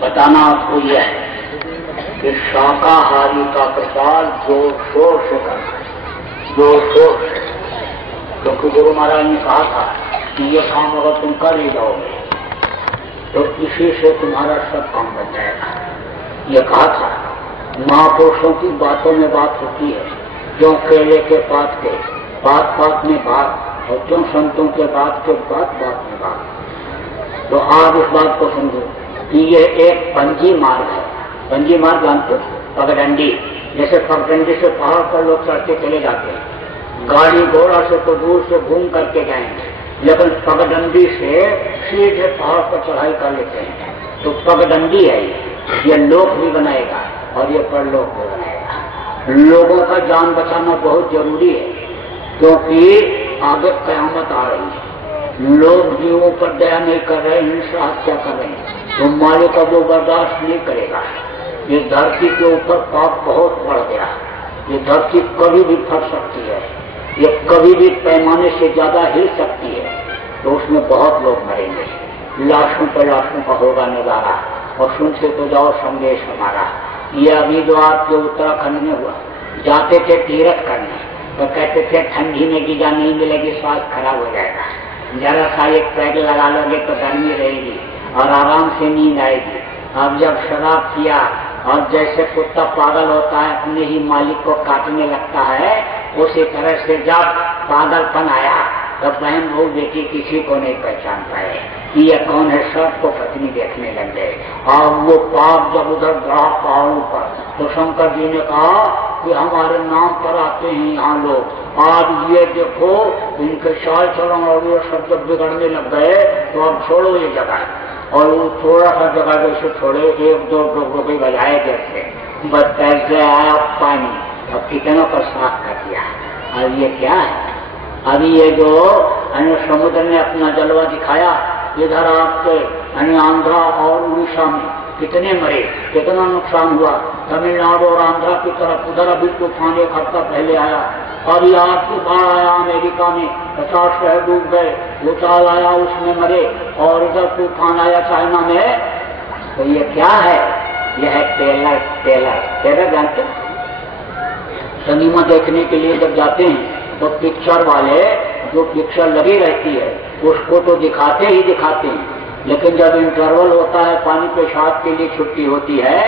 बताना आपको यह है कि शाकाहारी का प्रचार जोर शोर से करना है, जोर शोर से। क्योंकि गुरु महाराज ने कहा था कि ये काम अगर तुम कर ही जाओगे तो इसी से तुम्हारा सब काम बन जाएगा। ये कहा था। महापुरुषों की बातों में बात होती है, क्यों केले के पात के बात बात में बात, और क्यों संतों के बात के बात बात में बात। तो आप इस बात को समझो कि ये एक पंजी मार्ग है। पंजी मार्ग जानते हो? पगडंडी। जैसे पगडंडी से पहाड़ पर लोग चढ़ के चले जाते हैं, गाड़ी घोड़ा से तो दूर से घूम करके जाएंगे, लेकिन पगडंडी से सीधे पहाड़ पर चढ़ाई कर लेते हैं। तो पगडंडी है ये लोक भी बनाएगा और ये परलोक भी बनाएगा। लोगों का जान बचाना बहुत जरूरी है, क्योंकि आगे कयामत आ रही है। लोग जीवों पर दया नहीं कर रहे, हिंसा हत्या कर रहे हैं, तो मालिक अब वो बर्दाश्त नहीं करेगा। ये धरती के ऊपर पाप बहुत बढ़ गया। ये धरती कभी भी फट सकती है, ये कभी भी पैमाने से ज्यादा हिल सकती है। तो उसमें बहुत लोग मरेंगे, लाशों पर लाशों का होगा नजारा। और सुनते तो जाओ संदेश हमारा। ये अभी जो आपके उत्तराखंड में हुआ, जाते थे तीर्थ करने तो कहते थे ठंडी में गिजा नहीं मिलेगी, स्वास्थ्य खराब हो जाएगा, जरा सा एक पैक लगा लोगे तो गर्मी रहेगी और आराम से नींद आएगी। अब जब शराब किया और जैसे कुत्ता पागल होता है अपने ही मालिक को काटने लगता है, उसी तरह से जब पागलपन आया तो बहन बहू बेटी किसी को नहीं पहचान पाए कि यह कौन है। सबको पत्नी देखने लग गए। और वो पाप जब उधर बढ़ा पहाड़ों पर, तो शंकर जी ने कहा कि हमारे नाम पर आते हैं यहाँ लोग, आज ये देखो इनके चाल चलन और ये सब जब बिगड़ने लग गए तो अब छोड़ो ये जगह। और वो थोड़ा सा जगह जैसे छोड़े, एक दो रुपये बजाए जैसे, बस कैसे आया पानी, अब कितनों को साफ कर दिया। अब ये क्या है? अभी ये जो समुद्र ने अपना जलवा दिखाया, इधर आपके आंध्रा और उड़ीसा में कितने मरे, कितना नुकसान हुआ। तमिलनाडु और आंध्रा की तरफ उधर अभी तूफान एक हफ्ता पहले आया, अभी आपके बाढ़ आया अमेरिका में, 50 शहर डूब गए, भूचाल आया उसमें मरे, और इधर तूफान आया चाइना में। तो ये क्या है? यह है टेलर। टेलर टेलर जानते? सिनेमा देखने के लिए जब जाते हैं तो पिक्चर वाले जो पिक्चर लगी रहती है उसको तो दिखाते ही दिखाते हैं, लेकिन जब इंटरवल होता है, पानी पेशाब के लिए छुट्टी होती है,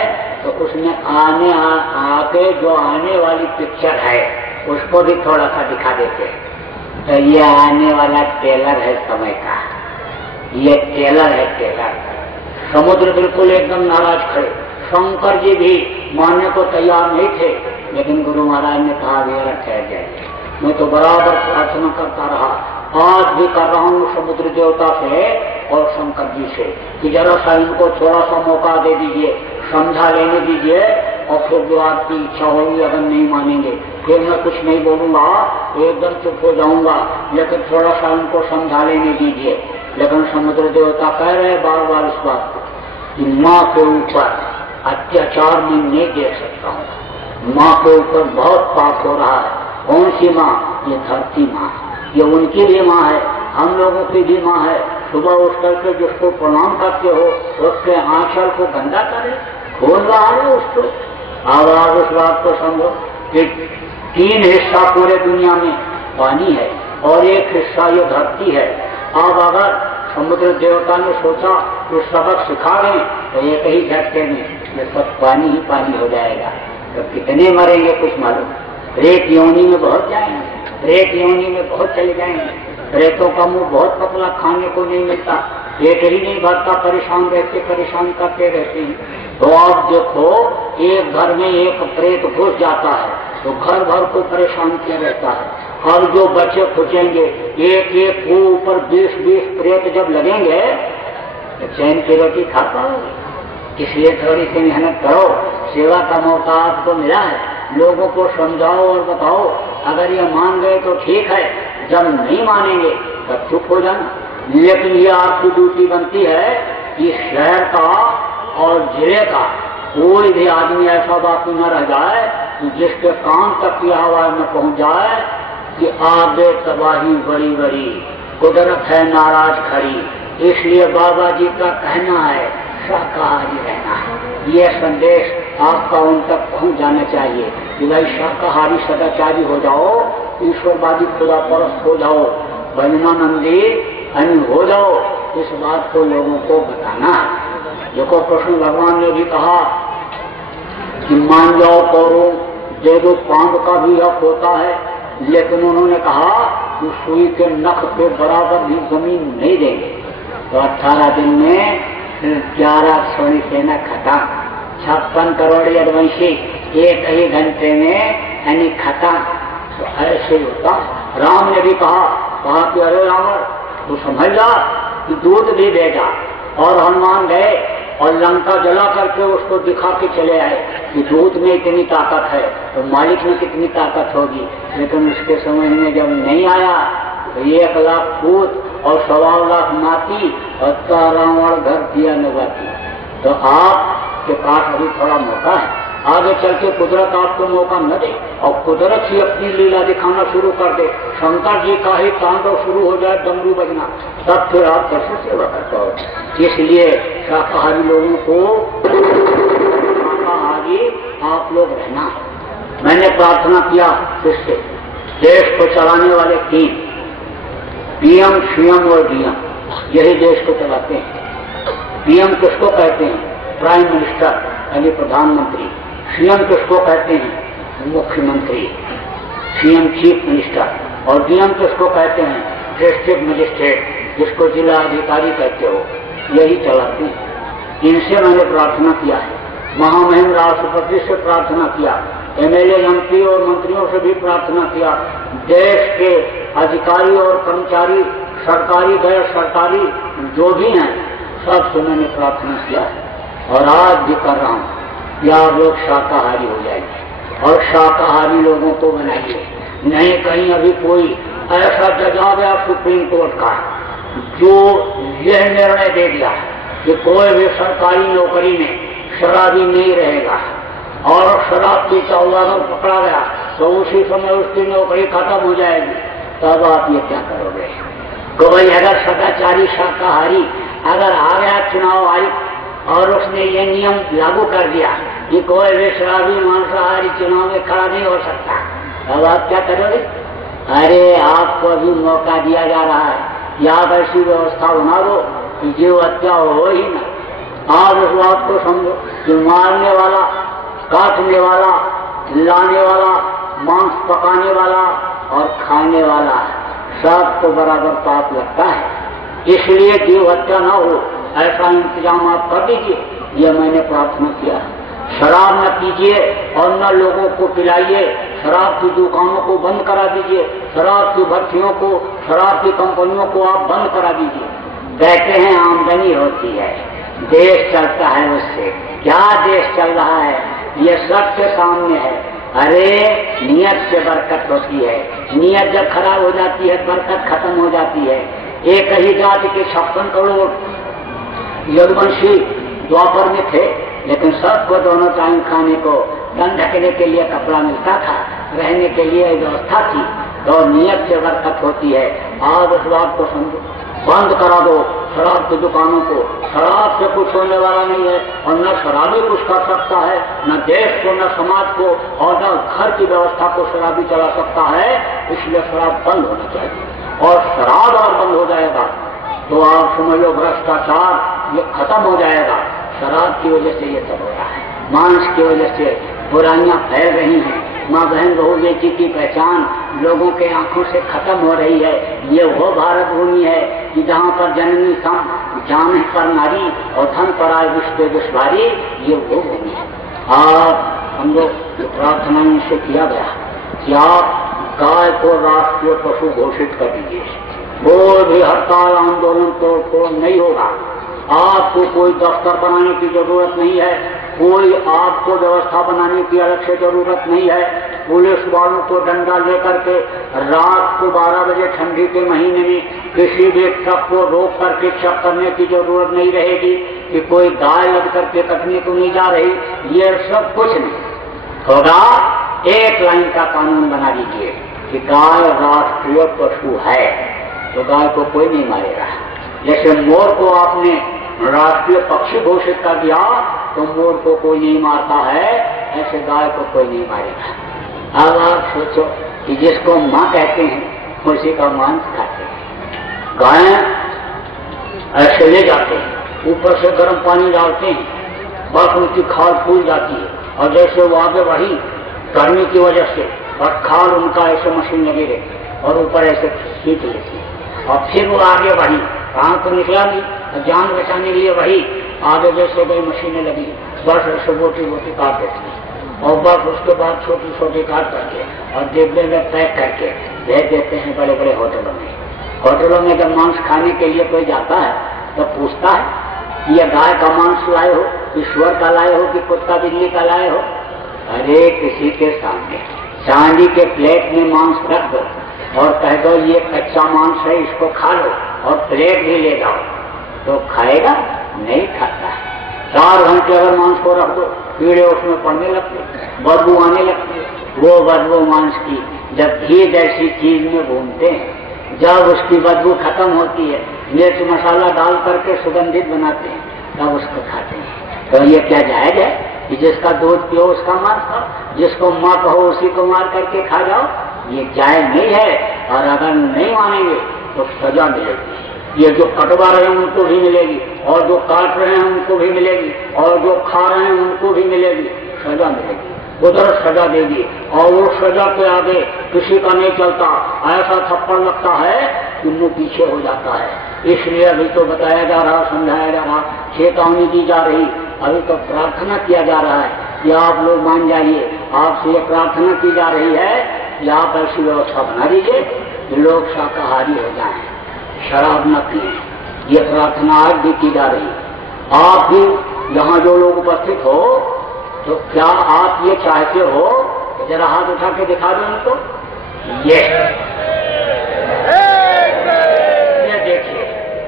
तो उसमें आके जो आने वाली पिक्चर है उसको भी थोड़ा सा दिखा देते हैं। तो ये आने वाला टेलर है समय का, ये टेलर है टेलर। समुद्र बिल्कुल एकदम नाराज खड़े, शंकर जी भी मानने को तैयार नहीं थे, लेकिन गुरु महाराज ने कहा वेरा ठहर जाए। मैं तो बराबर प्रार्थना करता रहा, आज भी कर रहा हूँ समुद्र देवता से और शंकर जी से कि जरा सा इनको थोड़ा सा मौका दे दीजिए, समझा लेने दीजिए, और फिर जो आपकी इच्छा होगी अगर नहीं मानेंगे फिर मैं कुछ नहीं बोलूंगा, एकदम चुप हो जाऊंगा, लेकिन थोड़ा सा इनको समझा लेने दीजिए। लेकिन समुद्र देवता कह रहे बार बार इस बात को कि माँ के ऊपर अत्याचार मैं नहीं देख सकता हूँ, माँ के ऊपर बहुत पाप हो रहा है। कौन सी माँ? ये धरती माँ, ये उनकी भी माँ है, हम लोगों की भी माँ है। सुबह उठ करके जिसको प्रणाम करते हो उसके आंचल को गंदा करे, खून रहा है उसको। अब आप उस बात को समझो कि 3 हिस्सा पूरे दुनिया में पानी है और 1 हिस्सा ये धरती है। अब अगर समुद्र देवता ने सोचा कि सबक सिखा रहे तो ये कहीं झटके में ये सब पानी ही पानी हो जाएगा, तो कितने मरेंगे कुछ मालूम। रेत योनि में बहुत जाएंगे, रेत योनि में बहुत चले जाएंगे। रेतों का मुंह बहुत पतला, खाने को नहीं मिलता, पेट ही नहीं भरता, परेशान रहते, परेशान करते रहते हैं। तो आप देखो एक घर में एक प्रेत घुस जाता है तो घर भर को परेशान किया रहता है। और जो बच्चे खुचेंगे एक एक को ऊपर 20-20 प्रेत जब लगेंगे तो चैन की रोटी खा पाओगे। इसलिए थोड़ी सी मेहनत करो, सेवा का मौका आपको मिला है, लोगों को समझाओ और बताओ। अगर ये मान गए तो ठीक है, जब नहीं मानेंगे तब चुप हो जाना। लेकिन ये आपकी ड्यूटी बनती है कि शहर का और जिले का कोई भी आदमी ऐसा बाकी न रह जाए कि जिसके काम तक की आवाज न पहुंच जाए कि आगे तबाही बड़ी बड़ी, कुदरत है नाराज खड़ी। इसलिए बाबा जी का कहना है शाकाहारी रहना है। ये संदेश आपका उन तक पहुंच जाना चाहिए कि भाई शाकाहारी सदाचारी हो जाओ, ईश्वरवादी खुदा परस्त हो जाओ, भजनानंदी हो जाओ। इस बात को लोगों को बताना है। देखो कृष्ण भगवान ने भी कहा कि मान जाओ कौरव, दे दो पांव का भी हक होता है, लेकिन उन्होंने कहा कि सुई के नख पे बराबर भी जमीन नहीं देंगे। तो 18 दिन में 11 सोनी सेना खत्म, 56 करोड़ यदुवंशी एक ही घंटे में यानी खत्म। तो ऐसे होता। राम ने भी कहा कि अरे रावण तू समझ जा कि दूध भी देगा। और हनुमान गए और लंका जला करके उसको दिखा के चले आए कि दूध में इतनी ताकत है तो मालिक में कितनी ताकत होगी। लेकिन उसके समझ में जब नहीं आया तो 1 लाख पूत और 1.25 लाख माती और रावण घर दिया नवाती। तो आपके पास अभी थोड़ा मौका है, आगे चल के कुदरत आपको मौका न दे और कुदरत ही अपनी लीला दिखाना शुरू कर दे, शंकर जी का ही तांडव शुरू हो जाए, डमरू बजना, तब फिर आप कैसे सेवा करते हो। इसलिए शाकाहारी लोगों को शाकाहारी आप लोग रहना है। मैंने प्रार्थना किया किससे? देश को चलाने वाले 3 पीएम, सीएम और डीएम, यही देश को चलाते हैं। पीएम किसको कहते हैं? प्राइम मिनिस्टर यानी प्रधानमंत्री। सीएम किसको कहते हैं? मुख्यमंत्री, सीएम चीफ मिनिस्टर। और डीएम किसको कहते हैं? डिस्ट्रिक्ट मजिस्ट्रेट, जिसको जिला अधिकारी कहते हो। यही चलाते हैं। इनसे मैंने प्रार्थना किया है, महामहिम राष्ट्रपति से प्रार्थना किया, एमएलए, एमपी और मंत्रियों से भी प्रार्थना किया, देश के अधिकारी और कर्मचारी, सरकारी गैर सरकारी जो भी हैं, सबसे मैंने प्रार्थना किया है और आज भी कर रहा हूं कि आप लोग शाकाहारी हो जाएंगे और शाकाहारी लोगों को बनाइए। नहीं कहीं अभी कोई ऐसा जज आ गया सुप्रीम कोर्ट का जो यह निर्णय दे दिया कि कोई भी सरकारी नौकरी में शराबी नहीं रहेगा और शराब पीता हुआ अगर पकड़ा गया तो उसी समय उसकी नौकरी खत्म हो जाएगी। तब आप ये क्या करोगे? तो भाई अगर सदाचारी शाकाहारी अगर आ गया चुनाव आयुक्त और उसने ये नियम लागू कर दिया कि कोई भी शराबी मांसाहारी चुनाव में खड़ा नहीं हो सकता, अब आप क्या करोगे? अरे आपको अभी मौका दिया जा रहा है कि आप ऐसी व्यवस्था बना दो कि जीव हत्या हो ही ना। आप इस बात को समझो कि मारने वाला, काटने वाला, लाने वाला, मांस पकाने वाला और खाने वाला सबको बराबर पाप लगता है। इसलिए जीव हत्या ना हो ऐसा इंतजाम आप कर दीजिए, यह मैंने प्रार्थना किया। शराब न पीजिए और न लोगों को पिलाइए, शराब की दुकानों को बंद करा दीजिए, शराब की भट्टियों को, शराब की कंपनियों को आप बंद करा दीजिए। कहते हैं आमदनी होती है, देश चलता है उससे। क्या देश चल रहा है ये सबके सामने है। अरे नियत से बरकत होती है, नियत जब खराब हो जाती है बरकत खत्म हो जाती है। एक ही जाति के 56 करोड़ यदुवंशी द्वापर में थे, लेकिन सबको दोनों टाइम खाने को, तन ढकने के लिए कपड़ा मिलता था, रहने के लिए व्यवस्था थी। तो नियत से बरकत होती है। आज उस बात को समझो, बंद करा दो शराब की दुकानों को। शराब से कुछ होने वाला नहीं है और न शराबी कुछ कर सकता है, न देश को, न समाज को और न घर की व्यवस्था को शराबी चला सकता है। इसलिए शराब बंद होना चाहिए और शराब और बंद हो जाएगा तो आप समझ लो भ्रष्टाचार ये खत्म हो जाएगा। शराब की वजह से ये सब हो रहा है, मांस की वजह से बुराइयां फैल रही हैं, माँ बहन बहू बेटी की पहचान लोगों के आंखों से खत्म हो रही है। ये वो भारत भूमि है कि जहाँ पर जननी सम जान पर नारी और धन पर आए विश्व दुश्वारी, ये वो भूमि है। आप हम लोग प्रार्थना से किया गया कि आप गाय को राष्ट्रीय पशु घोषित कर दीजिए। कोई भी हड़ताल आंदोलन तोड़ नहीं होगा। आपको कोई दफ्तर बनाने की जरूरत नहीं है, कोई आपको व्यवस्था बनाने की अलग से जरूरत नहीं है। पुलिस वालों को डंडा लेकर के रात को 12 बजे ठंडी के महीने में किसी भी ट्रक को रोक करके चेक करने की जरूरत नहीं रहेगी कि कोई गाय लग करके कटने को नहीं जा रही। ये सब कुछ नहीं होगा। एक लाइन का कानून बना दीजिए कि गाय राष्ट्रीय पशु है तो गाय को कोई नहीं मारेगा। जैसे मोर को आपने राष्ट्रीय पक्षी घोषित कर दिया तो मोर को कोई नहीं मारता है, ऐसे गाय को कोई नहीं मारेगा। अब आप सोचो कि जिसको माँ कहते हैं उसी का मांस खाते हैं। गाय ऐसे ले जाते हैं, ऊपर से गर्म पानी डालते हैं, बस उनकी खाल फूल जाती है और जैसे वो आगे बढ़ी गर्मी की वजह से और खाल उनका ऐसे मशीन लगी रहती और ऊपर ऐसे खींच लेती और फिर वो आगे बढ़ी, कहाँ तो निकला नहीं, जान बचाने के लिए वही आगे जैसे गई मशीनें लगी, बस ऐसे बोटी बोटी काट देती और बस उसके बाद छोटी छोटी काट करके और डिब्बे में पैक करके भेज देते हैं बड़े बड़े होटलों में। होटलों में जब मांस खाने के लिए कोई जाता है तो पूछता है कि यह गाय का मांस लाए हो, ईश्वर का लाए हो कि कुत्ता बिल्ली का लाए हो? अरे किसी के सामने चांदी के प्लेट में मांस रख दो और कह दो ये कच्चा मांस है, इसको खा लो और प्लेट भी ले जाओ, तो खाएगा? नहीं खाता। 4 घंटे अगर मांस को रख दो, कीड़े उसमें पड़ने लगते, बदबू आने लगती, वो बदबू मांस की जब घी जैसी चीज में घूमते हैं, जब उसकी बदबू खत्म होती है, मिर्च मसाला डाल करके सुगंधित बनाते हैं, तब उसको खाते हैं। तो ये क्या जायज है कि जिसका दूध पियो उसका मांस खाओ, जिसको माँ कहो उसी को मार करके खा जाओ? ये जायज नहीं है। और अगर नहीं मानेंगे तो सजा मिलेगी। ये जो कटवा रहे हैं उनको भी मिलेगी और जो काट रहे हैं उनको भी मिलेगी और जो खा रहे हैं उनको भी मिलेगी, सजा मिलेगी। उधर सजा देगी और वो सजा के आगे किसी का नहीं चलता, ऐसा थप्पड़ लगता है कि मुंह पीछे हो जाता है। इसलिए अभी तो बताया जा रहा, समझाया जा रहा, चेतावनी दी जा रही, अभी तो प्रार्थना किया जा रहा है कि आप लोग मान जाइए। आपसे ये प्रार्थना की जा रही है कि आप ऐसी व्यवस्था बना दीजिए कि लोग शाकाहारी हो जाएं, शराब न पिए। ये प्रार्थना आज भी की जा रही। आप भी यहाँ जो लोग उपस्थित हो, तो क्या आप ये चाहते हो? जरा हाथ उठा के दिखा दो उनको।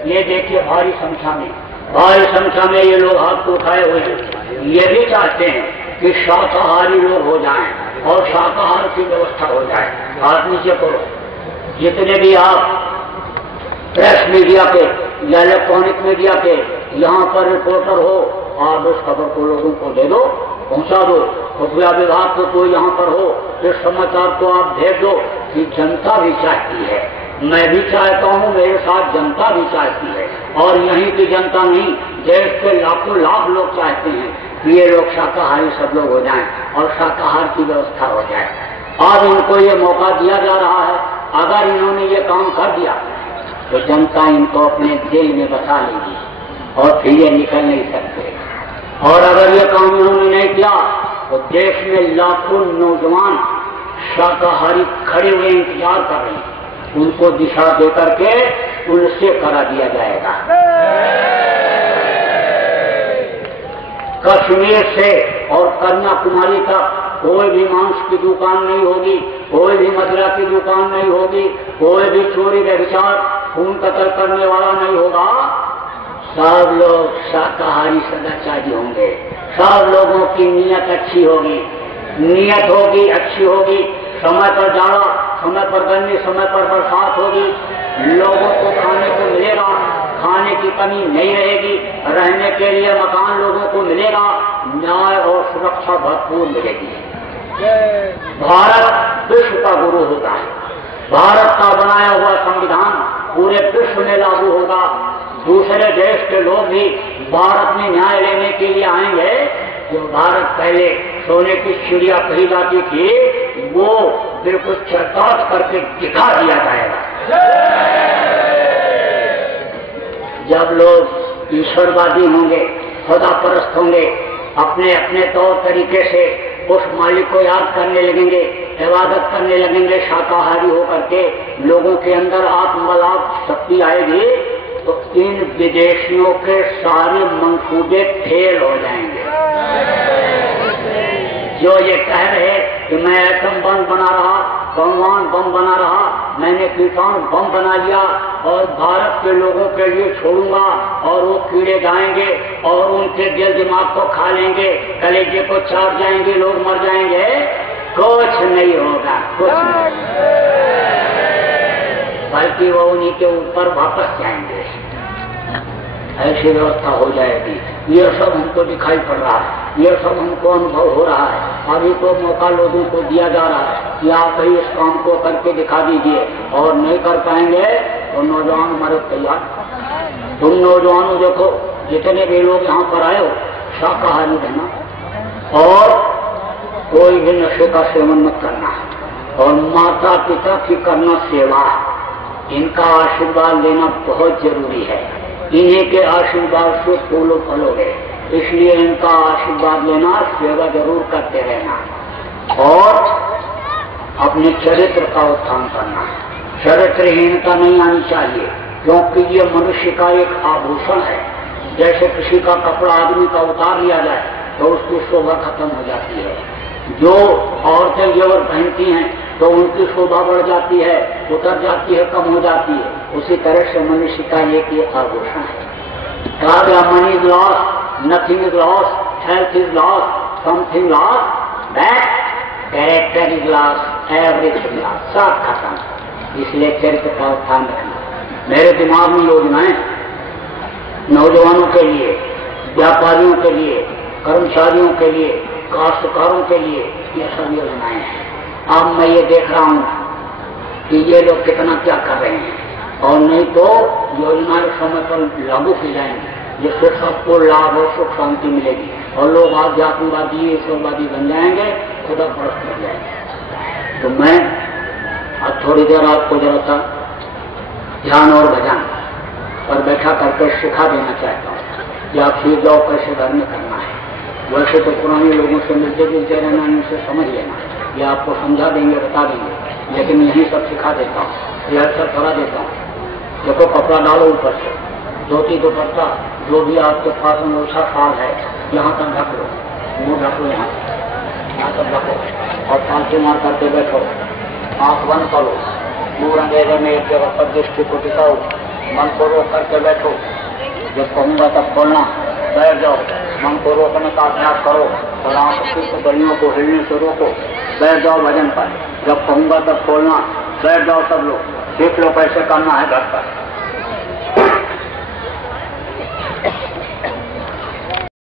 ये देखिए भारी संख्या में ये लोग हाथ को उठाए हुए हैं। ये भी चाहते हैं कि शाकाहारी लोग हो जाएं और शाकाहार की व्यवस्था हो जाए। हाथ नीचे करो। जितने भी आप प्रेस मीडिया के या इलेक्ट्रॉनिक मीडिया के यहाँ पर रिपोर्टर हो, आप उस खबर को लोगों को दे दो, पहुंचा दो। खुफिया विभाग को कोई यहाँ पर हो, इस समाचार को आप भेज दो कि जनता भी चाहती है, मैं भी चाहता हूँ, मेरे साथ जनता भी चाहती है। और यहीं की जनता नहीं, देश के लाखों लाख लोग चाहते हैं कि ये लोग शाकाहारी सब लोग हो जाएं और शाकाहार की व्यवस्था हो जाए। आज इनको ये मौका दिया जा रहा है। अगर इन्होंने ये काम कर दिया तो जनता इनको अपने दिल में बसा लेगी और फिर ये निकल नहीं सकते। और अगर ये काम इन्होंने नहीं किया तो देश में लाखों नौजवान शाकाहारी खड़े हुए इंतजार कर रहे हैं, उनको दिशा देकर के उनसे करा दिया जाएगा। कश्मीर से और कन्याकुमारी तक कोई भी मांस की दुकान नहीं होगी, कोई भी मदिरा की दुकान नहीं होगी, कोई भी चोरी व्यभिचार खून कत्ल करने वाला नहीं होगा। सब लोग शाकाहारी सदाचारी होंगे। सब लोगों की नीयत अच्छी होगी, नीयत होगी अच्छी होगी। समय पर जाड़ा, समय पर गर्मी, समय पर बरसात होगी। लोगों को खाने को मिलेगा, खाने की कमी नहीं रहेगी। रहने के लिए मकान लोगों को मिलेगा, न्याय और सुरक्षा भरपूर मिलेगी। भारत विश्व का गुरु होता है। भारत का बनाया हुआ संविधान पूरे विश्व में लागू होगा। दूसरे देश के लोग भी भारत में न्याय लेने के लिए आएंगे। जो भारत पहले सोने की चिड़िया कही जाती थी, वो बिल्कुल चरताज करके दिखा दिया जाएगा। जब लोग ईश्वरवादी होंगे, खुदा परस्त होंगे, अपने अपने तौर तरीके से उस मालिक को याद करने लगेंगे, इबादत करने लगेंगे, शाकाहारी होकर के लोगों के अंदर आत्मलाप शक्ति आएगी, तो इन विदेशियों के सारे मंसूबे फेल हो जाएंगे। जो ये कह रहे कि मैं एटम बम बना रहा, परमाणु बम बना रहा, मैंने कीटाणु बम बना लिया और भारत के लोगों के लिए छोड़ूंगा और वो कीड़े जाएंगे और उनके दिल दिमाग को खा लेंगे, कलेजे को चाट जाएंगे, लोग मर जाएंगे, कुछ नहीं होगा, कुछ नहीं, बल्कि वो उन्हीं के ऊपर वापस जाएंगे। ऐसी व्यवस्था हो जाएगी। ये सब हमको दिखाई पड़ रहा है, ये सब हमको अनुभव हो रहा है। अभी तो मौका लोगों को दिया जा रहा है कि आप ही इस काम को करके दिखा दीजिए, और नहीं कर पाएंगे तो नौजवान हमारे तैयार। तुम नौजवानों देखो, जितने भी लोग यहाँ पर आए हो, शाकाहारी रहना और कोई भी नशे का सेवन मत करना, और माता पिता की करना सेवा। इनका आशीर्वाद लेना बहुत जरूरी है। इन्हीं के आशीर्वाद से फूलो फलोगे, इसलिए इनका आशीर्वाद लेना, सेवा जरूर करते रहना और अपने चरित्र का उत्थान करना। चरित्रहीनता नहीं आनी चाहिए, क्योंकि ये मनुष्य का एक आभूषण है। जैसे किसी का कपड़ा आदमी का उतार लिया जाए तो उसकी शोभा खत्म हो जाती है। जो औरतें जेवर पहनती हैं तो उनकी शोभा बढ़ जाती है, उतर जाती है, कम हो जाती है। उसी तरह से मनुष्य का एक ये आभूषण है। Money is loss, nothing is loss, health is loss, something loss, that character is loss, everything loss, सब खत्म। इसलिए चरित्र का उत्थान रखना। मेरे दिमाग में योजनाएं नौजवानों के लिए, व्यापारियों के लिए, कर्मचारियों के लिए, काश्तकारों के लिए, ये सब योजनाएं हैं। अब मैं ये देख रहा हूं कि ये लोग कितना क्या कर रहे हैं, और नहीं तो योजनाएं समय पर लागू की जाएंगी, जिससे सबको लाभ और सुख शांति मिलेगी, और लोग आध्यात्मवादी ईश्वरवादी बन जाएंगे, खुदा परस्त बन जाएंगे। तो मैं अब थोड़ी देर आपको जरा सा ध्यान और भजन पर बैठा करके सिखा देना चाहता हूँ कि आप सीख जाओ कैसे घर में करना है। वैसे तो पुराने लोगों से मिलते जुलते रहना, इनसे समझ लेना, ये आपको समझा देंगे, बता देंगे, लेकिन यही सब सिखा देता हूँ, यह सब करा देता हूँ। देखो, कपड़ा डालो ऊपर से, धोती दुपट्टा जो भी आपके पास में ओछा फाल है, यहाँ तक ढक लो, मुँह ढक लो, यहाँ तक ढको, और पालती मार करके बैठो, आँख बंद करो, मुँह अंधेरे में एक जगह पर दृष्टि को टिकाओ, मन को रोक करके बैठो। जब कहूँगा तब खोलना, बैठ जाओ, मन को रोकने का अभ्यास करो, और आंखों गलियों को हिलने से रोको, बैठ जाओ भजन पर। जब कहूँगा तब खोलना, बैठ जाओ सब लोग, सीख लो कैसे करना है घर पर।